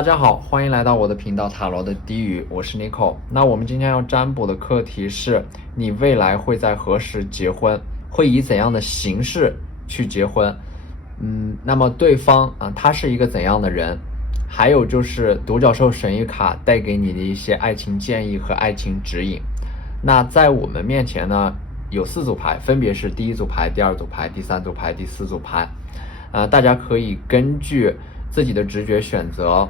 大家好，欢迎来到我的频道塔罗的低语，我是 Nico。那我们今天要占卜的课题是你未来会在何时结婚，会以怎样的形式去结婚？那么对方他是一个怎样的人？还有就是独角兽神谕卡带给你的一些爱情建议和爱情指引。那在我们面前呢，有4组牌，分别是第一组牌、第二组牌、第三组牌、第4组牌。大家可以根据自己的直觉选择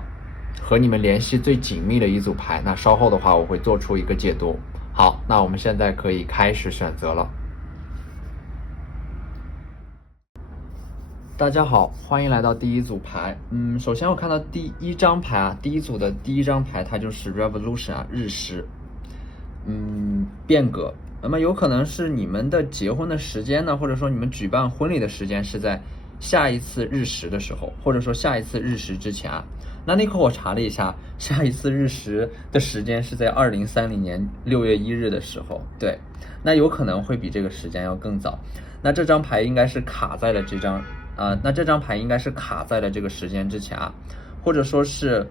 和你们联系最紧密的一组牌。那稍后的话我会做出一个解读。好，那我们现在可以开始选择了。大家好，欢迎来到第一组牌。首先我看到第一张牌第一组的第一张牌它就是 Revolution 日食。变革。那么有可能是你们的结婚的时间呢，或者说你们举办婚礼的时间是在下一次日食的时候，或者说下一次日食之前那那刻我查了一下，下一次日食的时间是在2030年6月1日的时候。对，那有可能会比这个时间要更早。那这张牌应该是卡在了这张牌应该是卡在了这个时间之前或者说是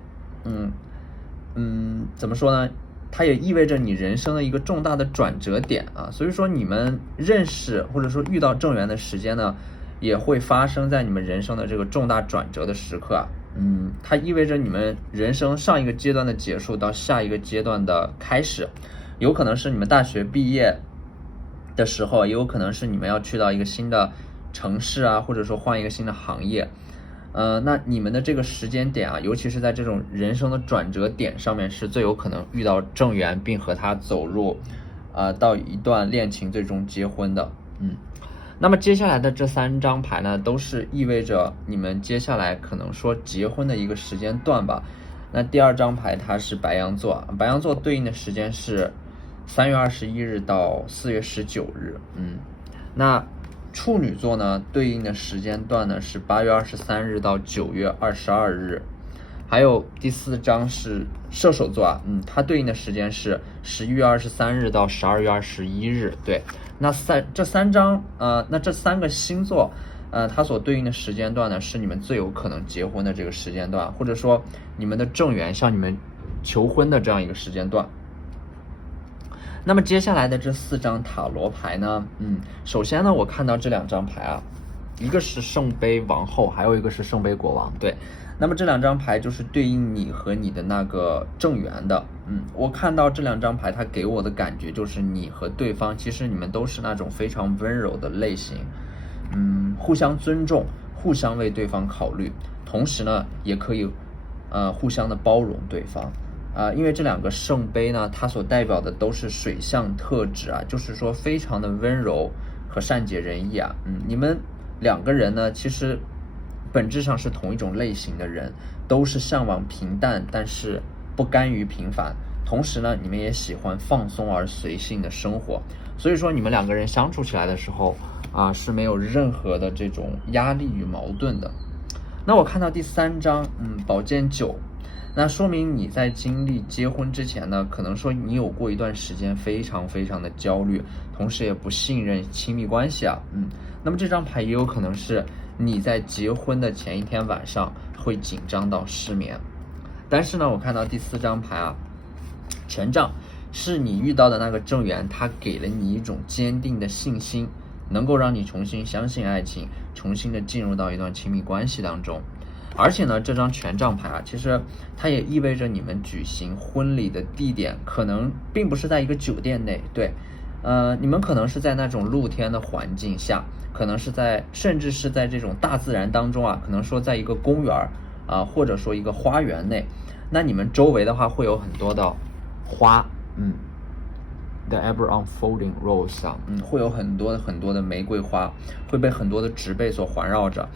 怎么说呢？它也意味着你人生的一个重大的转折点所以说你们认识或者说遇到正缘的时间呢，也会发生在你们人生的这个重大转折的时刻它意味着你们人生上一个阶段的结束到下一个阶段的开始，有可能是你们大学毕业的时候，也有可能是你们要去到一个新的城市或者说换一个新的行业。那你们的这个时间点尤其是在这种人生的转折点上面，是最有可能遇到正缘，并和他走入到一段恋情最终结婚的。那么接下来的这3张牌呢，都是意味着你们接下来可能说结婚的一个时间段吧。那第2张牌它是白羊座，白羊座对应的时间是3月21日到4月19日。那处女座呢，对应的时间段呢是8月23日到9月22日。还有第4张是射手座它对应的时间是11月23日到12月21日。对，那这3张那这3个星座它所对应的时间段呢，是你们最有可能结婚的这个时间段，或者说你们的正缘向你们求婚的这样一个时间段。那么接下来的这4张塔罗牌呢，首先呢，我看到这2张牌一个是圣杯王后，还有一个是圣杯国王。对，那么这2张牌就是对应你和你的那个正缘的。我看到这2张牌，它给我的感觉就是你和对方其实你们都是那种非常温柔的类型，互相尊重，互相为对方考虑，同时呢也可以互相的包容对方。因为这2个圣杯呢，它所代表的都是水象特质就是说非常的温柔和善解人意你们2个人呢，其实本质上是同一种类型的人，都是向往平淡，但是不甘于平凡。同时呢，你们也喜欢放松而随性的生活，所以说你们2个人相处起来的时候是没有任何的这种压力与矛盾的。那我看到第3张宝剑9，那说明你在经历结婚之前呢，可能说你有过一段时间非常非常的焦虑，同时也不信任亲密关系那么这张牌也有可能是你在结婚的前一天晚上会紧张到失眠。但是呢，我看到第4张牌权杖，是你遇到的那个正缘，它给了你一种坚定的信心，能够让你重新相信爱情，重新的进入到一段亲密关系当中。而且呢，这张权杖牌其实它也意味着你们举行婚礼的地点可能并不是在一个酒店内。对，你们可能是在那种露天的环境下，可能是甚至是在这种大自然当中可能说在一个公园或者说一个花园内。那你们周围的话会有很多的花The ever unfolding rose 会有很多的玫瑰花，会被很多的植被所环绕着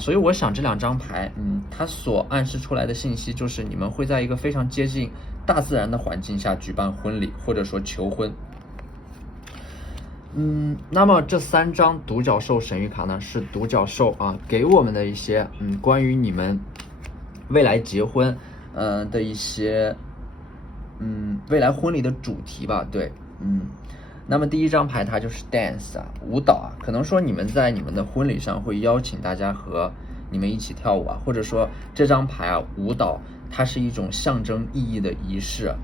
所以我想这2张牌它所暗示出来的信息就是你们会在一个非常接近大自然的环境下举办婚礼，或者说求婚。那么这3张独角兽神谕卡呢，是独角兽给我们的一些关于你们未来结婚的一些未来婚礼的主题吧。对，那么第1张牌它就是 dance 舞蹈可能说你们在你们的婚礼上会邀请大家和你们一起跳舞或者说这张牌舞蹈它是一种象征意义的仪式。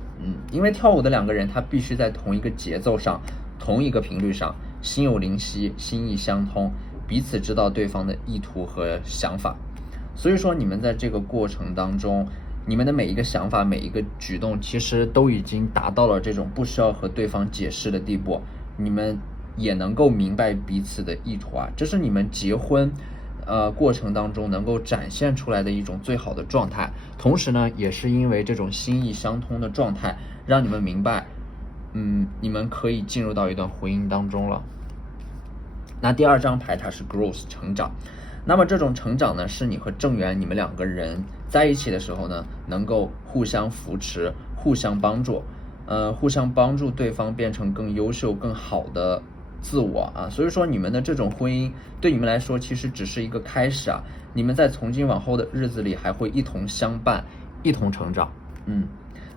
因为跳舞的两个人，他必须在同一个节奏上，同一个频率上，心有灵犀，心意相通，彼此知道对方的意图和想法。所以说，你们在这个过程当中，你们的每一个想法、每一个举动，其实都已经达到了这种不需要和对方解释的地步。你们也能够明白彼此的意图啊，这是你们结婚过程当中能够展现出来的一种最好的状态。同时呢，也是因为这种心意相通的状态，让你们明白，你们可以进入到一段婚姻当中了。那第二张牌它是 growth 成长，那么这种成长呢，是你和正缘你们两个人在一起的时候呢，能够互相扶持、互相帮助，互相帮助对方变成更优秀、更好的自我啊。所以说，你们的这种婚姻对你们来说其实只是一个开始啊，你们在从今往后的日子里还会一同相伴，一同成长。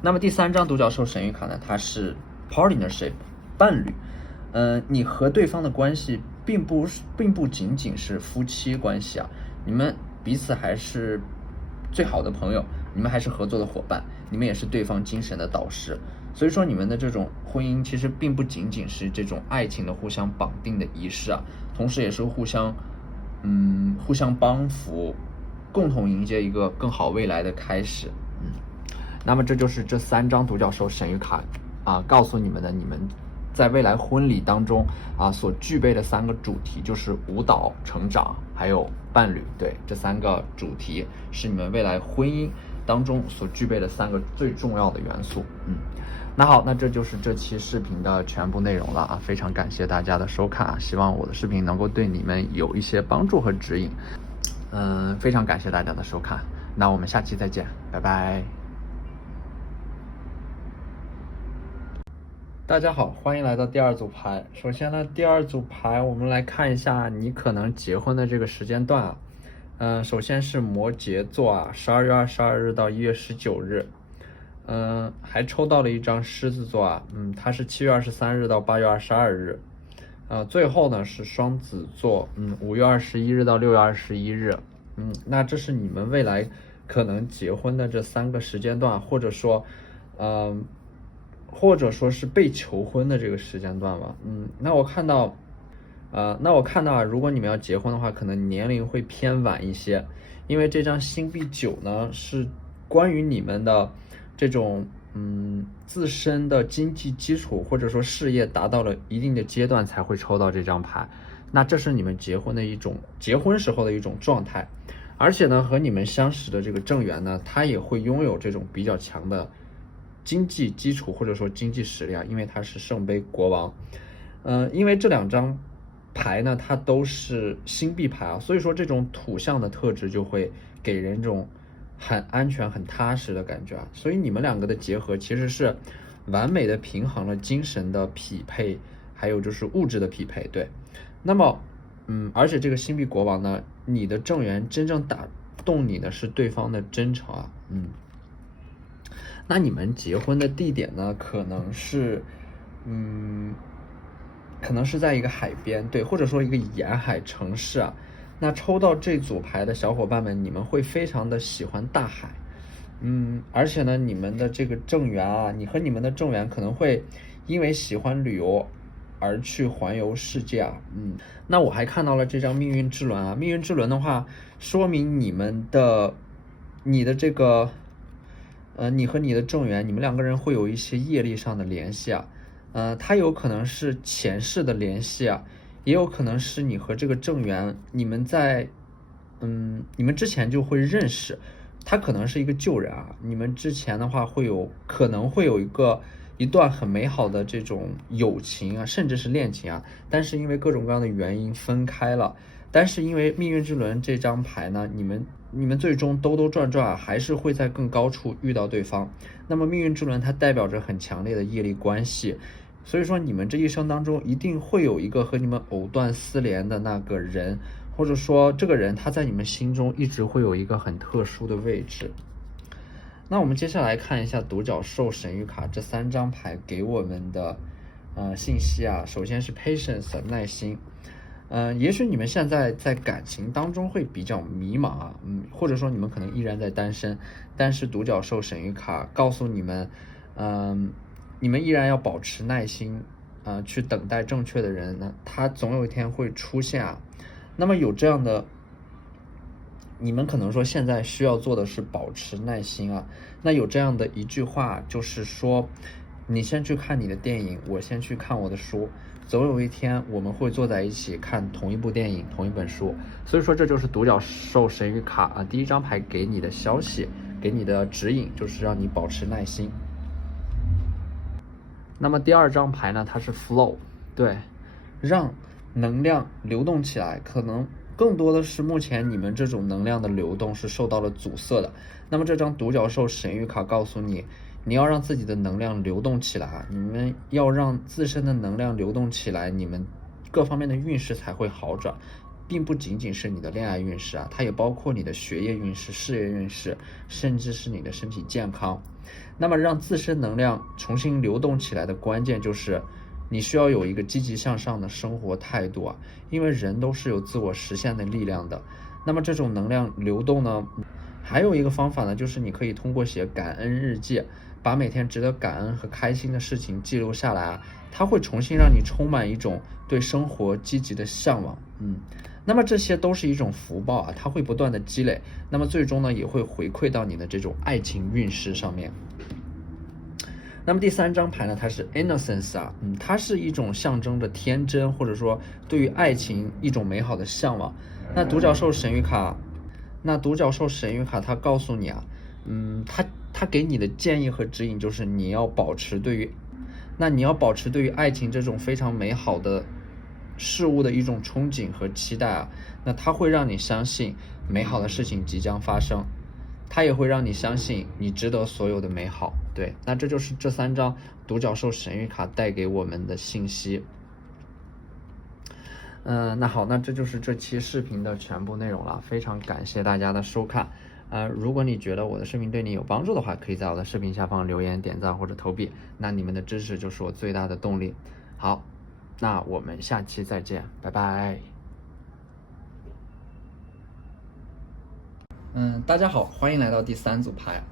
那么第三张独角兽神谕卡呢，它是 partnership 伴侣。你和对方的关系并不仅仅是夫妻关系啊，你们彼此还是最好的朋友，你们还是合作的伙伴，你们也是对方精神的导师。所以说，你们的这种婚姻其实并不仅仅是这种爱情的互相绑定的仪式啊，同时也是互相帮扶，共同迎接一个更好未来的开始。那么这就是这三张独角兽神谕卡告诉你们的，你们在未来婚礼当中所具备的三个主题，就是舞蹈、成长还有伴侣。对，这三个主题是你们未来婚姻当中所具备的三个最重要的元素。那好，那这就是这期视频的全部内容了啊！非常感谢大家的收看啊，希望我的视频能够对你们有一些帮助和指引。非常感谢大家的收看，那我们下期再见，拜拜。大家好，欢迎来到第二组牌。首先呢，第二组牌我们来看一下你可能结婚的这个时间段首先是摩羯座12月22日到1月19日。还抽到了一张狮子座它是7月23日到8月22日。最后呢是双子座，5月21日到6月21日。那这是你们未来可能结婚的这三个时间段，或者说是被求婚的这个时间段吧。那我看到如果你们要结婚的话，可能年龄会偏晚一些，因为这张星币9呢是关于你们的这种自身的经济基础或者说事业达到了一定的阶段才会抽到这张牌。那这是你们结婚时候的一种状态，而且呢和你们相识的这个正缘呢，他也会拥有这种比较强的经济基础或者说经济实力因为他是圣杯国王。因为这两张牌呢它都是星币牌所以说这种土象的特质就会给人这种很安全很踏实的感觉所以你们两个的结合其实是完美的平衡了精神的匹配还有就是物质的匹配。对，那么而且这个星币国王呢，你的正缘真正打动你的是对方的真诚那你们结婚的地点呢可能是在一个海边，对，或者说一个沿海城市那抽到这组牌的小伙伴们，你们会非常的喜欢大海。而且呢，你们的这个正缘你和你们的正缘可能会因为喜欢旅游而去环游世界那我还看到了这张命运之轮命运之轮的话，说明你和你的正缘，你们两个人会有一些业力上的联系它有可能是前世的联系也有可能是你和这个正缘，你们之前就会认识，他可能是一个旧人你们之前的话可能会有一段很美好的这种友情甚至是恋情但是因为各种各样的原因分开了。但是因为命运之轮这张牌呢，你们最终兜兜转转还是会在更高处遇到对方。那么命运之轮它代表着很强烈的业力关系，所以说你们这一生当中一定会有一个和你们藕断丝连的那个人，或者说这个人他在你们心中一直会有一个很特殊的位置。那我们接下来看一下独角兽神谕卡这三张牌给我们的信息首先是 patience 耐心。也许你们现在在感情当中会比较迷茫啊，或者说你们可能依然在单身，但是独角兽神谕卡告诉你们，你们依然要保持耐心，去等待正确的人呢，他总有一天会出现啊。那么有这样的，你们可能说现在需要做的是保持耐心啊。那有这样的一句话，就是说，你先去看你的电影，我先去看我的书。总有一天我们会坐在一起看同一部电影、同一本书。所以说，这就是独角兽神谕卡啊，第一张牌给你的消息，给你的指引，就是让你保持耐心。那么第二张牌呢，它是 flow， 对，让能量流动起来，可能更多的是目前你们这种能量的流动是受到了阻塞的。那么这张独角兽神谕卡告诉你，你要让自己的能量流动起来，你们要让自身的能量流动起来，你们各方面的运势才会好转，并不仅仅是你的恋爱运势啊，它也包括你的学业运势、事业运势，甚至是你的身体健康。那么让自身能量重新流动起来的关键就是你需要有一个积极向上的生活态度啊，因为人都是有自我实现的力量的。那么这种能量流动呢，还有一个方法呢，就是你可以通过写感恩日记，把每天值得感恩和开心的事情记录下来啊，它会重新让你充满一种对生活积极的向往。那么这些都是一种福报啊，它会不断的积累，那么最终呢也会回馈到你的这种爱情运势上面。那么第三张牌呢，它是 innocence 啊，它是一种象征着天真，或者说对于爱情一种美好的向往。那独角兽神谕卡它告诉你啊，它给你的建议和指引就是你要保持对于爱情这种非常美好的事物的一种憧憬和期待啊，那它会让你相信美好的事情即将发生，它也会让你相信你值得所有的美好。对，那这就是这三张独角兽神谕卡带给我们的信息。那好，那这就是这期视频的全部内容了，非常感谢大家的收看。如果你觉得我的视频对你有帮助的话，可以在我的视频下方留言、点赞或者投币，那你们的支持就是我最大的动力。好，那我们下期再见，拜拜。大家好，欢迎来到第三组牌。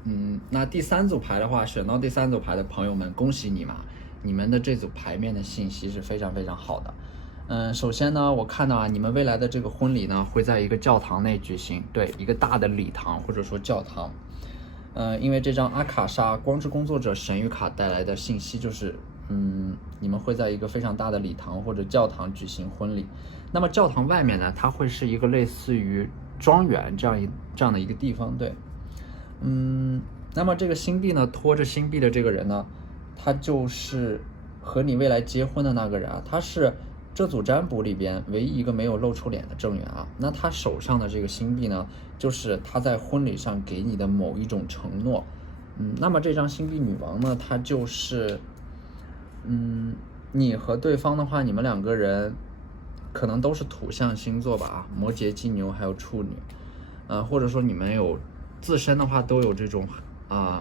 那第三组牌的话，选到第三组牌的朋友们，恭喜你们，你们的这组牌面的信息是非常非常好的。首先呢，我看到啊，你们未来的这个婚礼呢，会在一个教堂内举行，对，一个大的礼堂或者说教堂。因为这张阿卡莎光之工作者神谕卡带来的信息就是，你们会在一个非常大的礼堂或者教堂举行婚礼。那么教堂外面呢，它会是一个类似于庄园这样的一个地方，对。那么这个星币呢，拖着星币的这个人呢，他就是和你未来结婚的那个人啊，他是这组占卜里边唯一一个没有露出脸的正缘啊。那他手上的这个星币呢，就是他在婚礼上给你的某一种承诺。那么这张星币女王呢，她就是，你和对方的话，你们两个人可能都是土象星座吧，摩羯、金牛还有处女，或者说你们有自身的话都有这种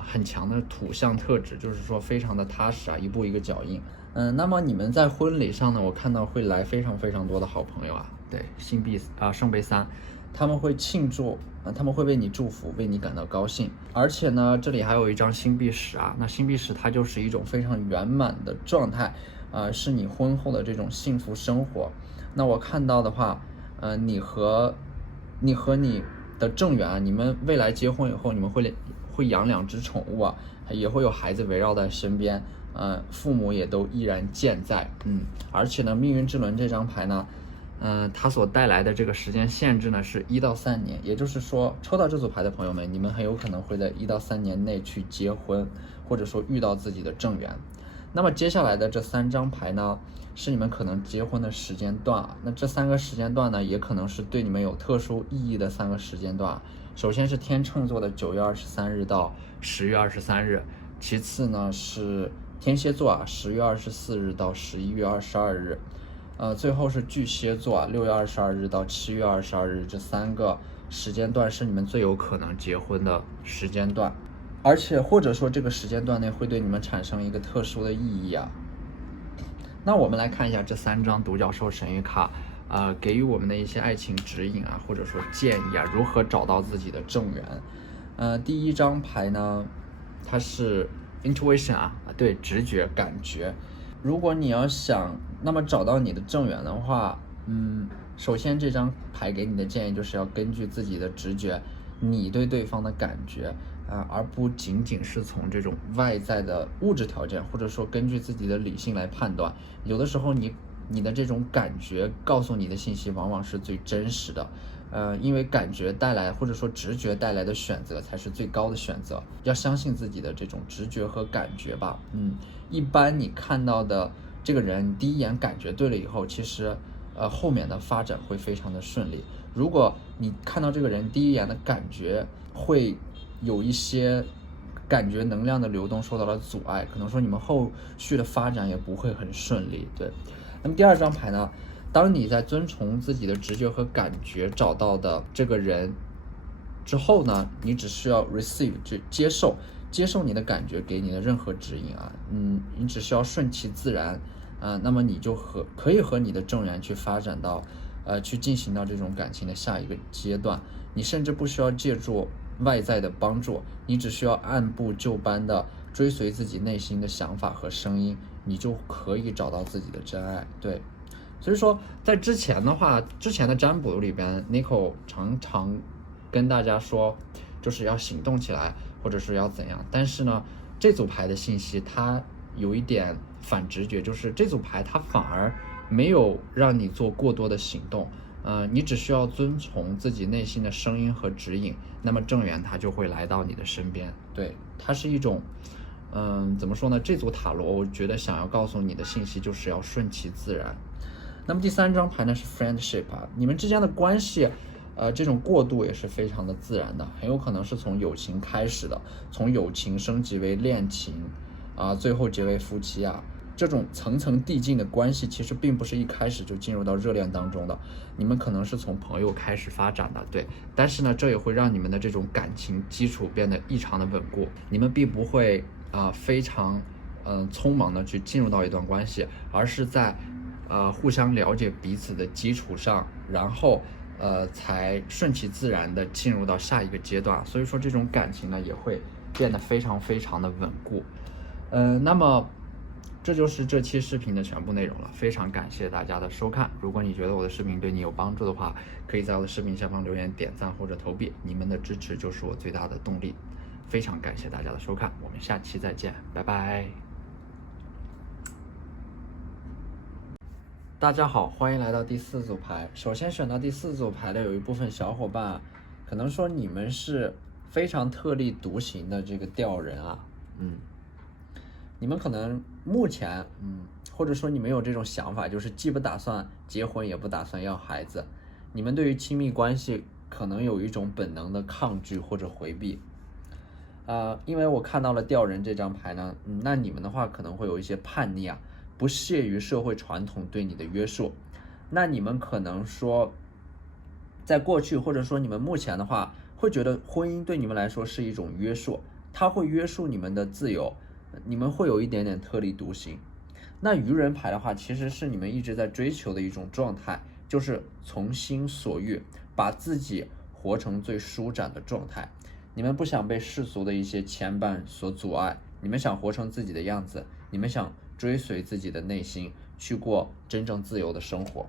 很强的土象特质，就是说非常的踏实啊，一步一个脚印。那么你们在婚礼上呢，我看到会来非常非常多的好朋友啊，对，星币圣杯3，他们会庆祝他们会为你祝福，为你感到高兴。而且呢，这里还有一张星币10啊，那星币10它就是一种非常圆满的状态，是你婚后的这种幸福生活。那我看到的话，你和你的正缘，你们未来结婚以后，你们会养2只宠物啊，也会有孩子围绕在身边，父母也都依然健在。而且呢，命运之轮这张牌呢，它所带来的这个时间限制呢是1到3年，也就是说，抽到这组牌的朋友们，你们很有可能会在1到3年内去结婚，或者说遇到自己的正缘。那么接下来的这3张牌呢，是你们可能结婚的时间段啊。那这3个时间段呢，也可能是对你们有特殊意义的3个时间段。首先是天秤座的9月23日到10月23日，其次呢是天蝎座10月24日到11月22日，最后是巨蟹座6月22日到7月22日，这3个时间段是你们最有可能结婚的时间段。而且或者说这个时间段内会对你们产生一个特殊的意义啊。那我们来看一下这3张独角兽神谕卡，给予我们的一些爱情指引啊，或者说建议啊，如何找到自己的正缘。第一张牌呢，它是 intuition 啊，对，直觉感觉。如果你要想那么找到你的正缘的话，首先这张牌给你的建议就是要根据自己的直觉，你对对方的感觉而不仅仅是从这种外在的物质条件，或者说根据自己的理性来判断。有的时候你的这种感觉告诉你的信息往往是最真实的，因为感觉带来或者说直觉带来的选择才是最高的选择，要相信自己的这种直觉和感觉吧。一般你看到的这个人第一眼感觉对了以后，其实后面的发展会非常的顺利。如果你看到这个人第一眼的感觉会有一些感觉能量的流动受到了阻碍，可能说你们后续的发展也不会很顺利。对，那么第二张牌呢，当你在遵从自己的直觉和感觉找到的这个人之后呢，你只需要 receive 就接受你的感觉给你的任何指引啊，你只需要顺其自然那么你就可以和你的正缘去发展到去进行到这种感情的下一个阶段。你甚至不需要借助外在的帮助，你只需要按部就班的追随自己内心的想法和声音，你就可以找到自己的真爱。对，所以说在之前的占卜里边 Nico 常常跟大家说就是要行动起来，或者是要怎样，但是呢这组牌的信息它有一点反直觉，就是这组牌它反而没有让你做过多的行动，你只需要遵从自己内心的声音和指引，那么正缘它就会来到你的身边。对，它是一种怎么说呢，这组塔罗我觉得想要告诉你的信息就是要顺其自然。那么第三张牌呢是 friendship 你们之间的关系这种过渡也是非常的自然的，很有可能是从友情开始的，从友情升级为恋情最后结为夫妻这种层层递进的关系其实并不是一开始就进入到热恋当中的，你们可能是从朋友开始发展的。对，但是呢这也会让你们的这种感情基础变得异常的稳固，你们并不会非常匆忙的去进入到一段关系，而是在互相了解彼此的基础上，然后才顺其自然的进入到下一个阶段。所以说这种感情呢也会变得非常非常的稳固。那么这就是这期视频的全部内容了，非常感谢大家的收看。如果你觉得我的视频对你有帮助的话，可以在我的视频下方留言、点赞或者投币，你们的支持就是我最大的动力。非常感谢大家的收看，我们下期再见，拜拜。大家好，欢迎来到第四组牌。首先选到第四组牌的有一部分小伙伴可能说你们是非常特立独行的这个吊人你们可能目前或者说你们有这种想法，就是既不打算结婚也不打算要孩子，你们对于亲密关系可能有一种本能的抗拒或者回避因为我看到了吊人这张牌呢那你们的话可能会有一些叛逆不屑于社会传统对你的约束。那你们可能说在过去或者说你们目前的话会觉得婚姻对你们来说是一种约束，它会约束你们的自由，你们会有一点点特立独行。那愚人牌的话其实是你们一直在追求的一种状态，就是从心所欲，把自己活成最舒展的状态。你们不想被世俗的一些牵绊所阻碍，你们想活成自己的样子，你们想追随自己的内心，去过真正自由的生活。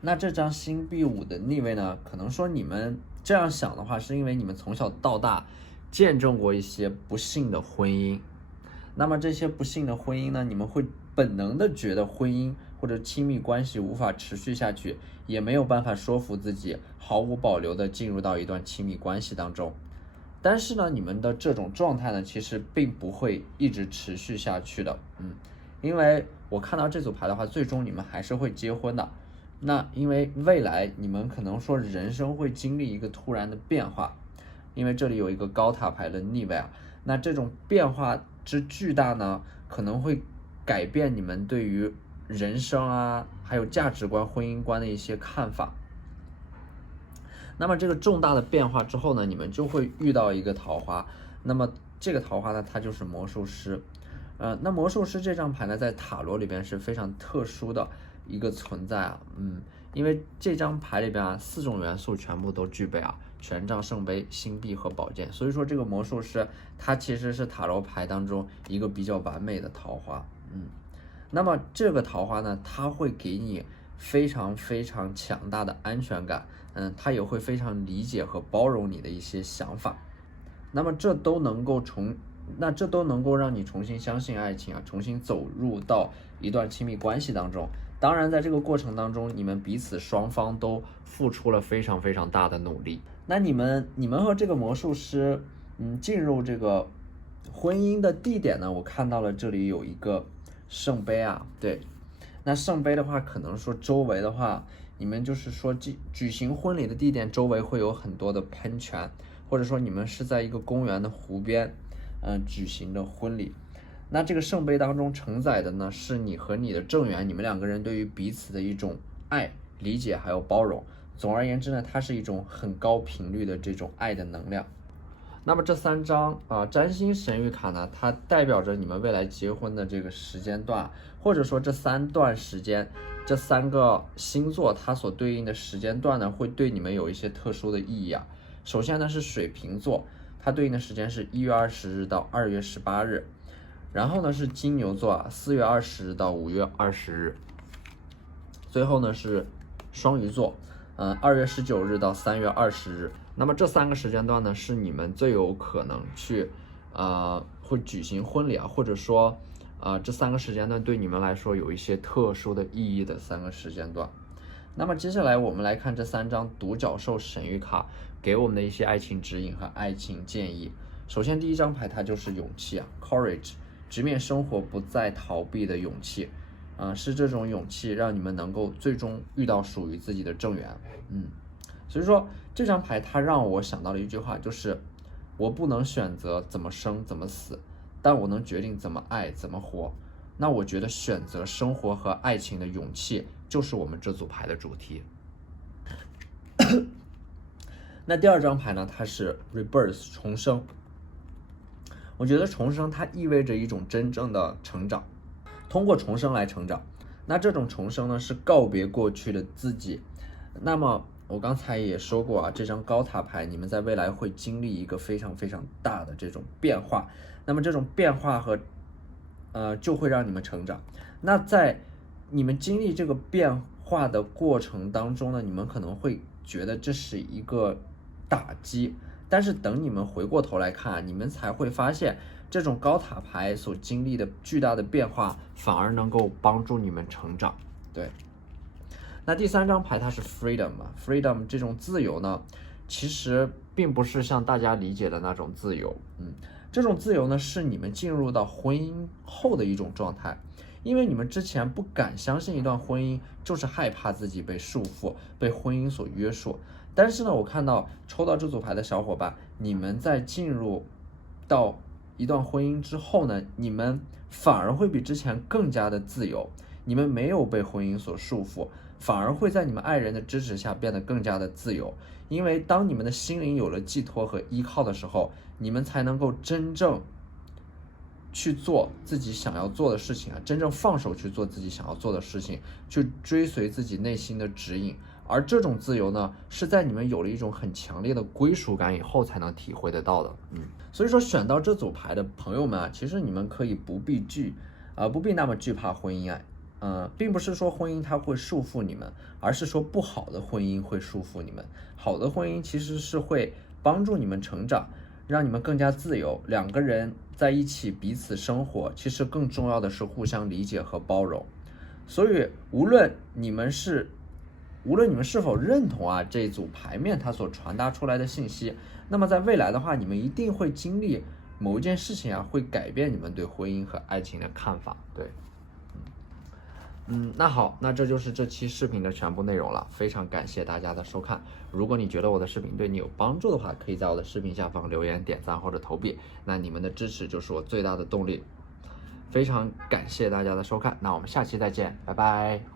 那这张星币5的逆位呢，可能说你们这样想的话是因为你们从小到大见证过一些不幸的婚姻，那么这些不幸的婚姻呢，你们会本能的觉得婚姻或者亲密关系无法持续下去，也没有办法说服自己毫无保留的进入到一段亲密关系当中。但是呢，你们的这种状态呢，其实并不会一直持续下去的，因为我看到这组牌的话，最终你们还是会结婚的。那因为未来你们可能说人生会经历一个突然的变化，因为这里有一个高塔牌的逆位那这种变化之巨大呢，可能会改变你们对于人生还有价值观、婚姻观的一些看法。那么这个重大的变化之后呢，你们就会遇到一个桃花，那么这个桃花呢，它就是魔术师。那魔术师这张牌呢，在塔罗里边是非常特殊的，一个存在啊，因为这张牌里边啊4种元素全部都具备啊，权杖、圣杯、星币和宝剑，所以说这个魔术师他其实是塔罗牌当中一个比较完美的桃花，那么这个桃花呢，它会给你非常非常强大的安全感，它也会非常理解和包容你的一些想法，那么这都能够让你重新相信爱情啊，重新走入到一段亲密关系当中。当然，在这个过程当中，你们彼此双方都付出了非常非常大的努力。那你们和这个魔术师，进入这个婚姻的地点呢？我看到了这里有一个圣杯啊，对。那圣杯的话，可能说周围的话，你们就是说举行婚礼的地点周围会有很多的喷泉，或者说你们是在一个公园的湖边，举行的婚礼。那这个圣杯当中承载的呢，是你和你的正缘，你们两个人对于彼此的一种爱、理解还有包容。总而言之呢，它是一种很高频率的这种爱的能量。那么这3张占星神谕卡呢，它代表着你们未来结婚的这个时间段，或者说这3段时间，这3个星座它所对应的时间段呢，会对你们有一些特殊的意义啊。首先呢是水瓶座，它对应的时间是1月20日到2月18日，然后呢是金牛座4月20日到5月20日，最后呢是双鱼座，2月19日到3月20日。那么这3个时间段呢，是你们最有可能去会举行婚礼啊，或者说这3个时间段对你们来说有一些特殊的意义的3个时间段。那么接下来我们来看这3张独角兽神谕卡给我们的一些爱情指引和爱情建议。首先第一张牌它就是勇气啊 ，courage， 直面生活不再逃避的勇气，是这种勇气让你们能够最终遇到属于自己的正缘。所以说这张牌它让我想到了一句话，就是我不能选择怎么生怎么死，但我能决定怎么爱怎么活。那我觉得选择生活和爱情的勇气就是我们这组牌的主题。那第2张牌呢，它是 rebirth 重生。我觉得重生它意味着一种真正的成长，通过重生来成长。那这种重生呢，是告别过去的自己。那么我刚才也说过啊，这张高塔牌，你们在未来会经历一个非常非常大的这种变化。那么这种变化和就会让你们成长。那在你们经历这个变化的过程当中呢，你们可能会觉得这是一个打击，但是等你们回过头来看，你们才会发现这种高塔牌所经历的巨大的变化反而能够帮助你们成长。对。那第3张牌它是 freedom 嘛 ，freedom 这种自由呢，其实并不是像大家理解的那种自由，这种自由呢是你们进入到婚姻后的一种状态，因为你们之前不敢相信一段婚姻，就是害怕自己被束缚，被婚姻所约束。但是呢，我看到抽到这组牌的小伙伴，你们在进入到一段婚姻之后呢，你们反而会比之前更加的自由，你们没有被婚姻所束缚，反而会在你们爱人的支持下变得更加的自由。因为当你们的心灵有了寄托和依靠的时候，你们才能够真正去做自己想要做的事情啊，真正放手去做自己想要做的事情，去追随自己内心的指引。而这种自由呢，是在你们有了一种很强烈的归属感以后才能体会得到的。所以说选到这组牌的朋友们啊，其实你们可以不必那么惧怕婚姻爱。并不是说婚姻它会束缚你们，而是说不好的婚姻会束缚你们。好的婚姻其实是会帮助你们成长，让你们更加自由。两个人在一起彼此生活，其实更重要的是互相理解和包容。所以无论你们是否认同这组牌面它所传达出来的信息，那么在未来的话，你们一定会经历某一件事情会改变你们对婚姻和爱情的看法。对。那好，那这就是这期视频的全部内容了，非常感谢大家的收看。如果你觉得我的视频对你有帮助的话，可以在我的视频下方留言、点赞或者投币，那你们的支持就是我最大的动力。非常感谢大家的收看，那我们下期再见，拜拜。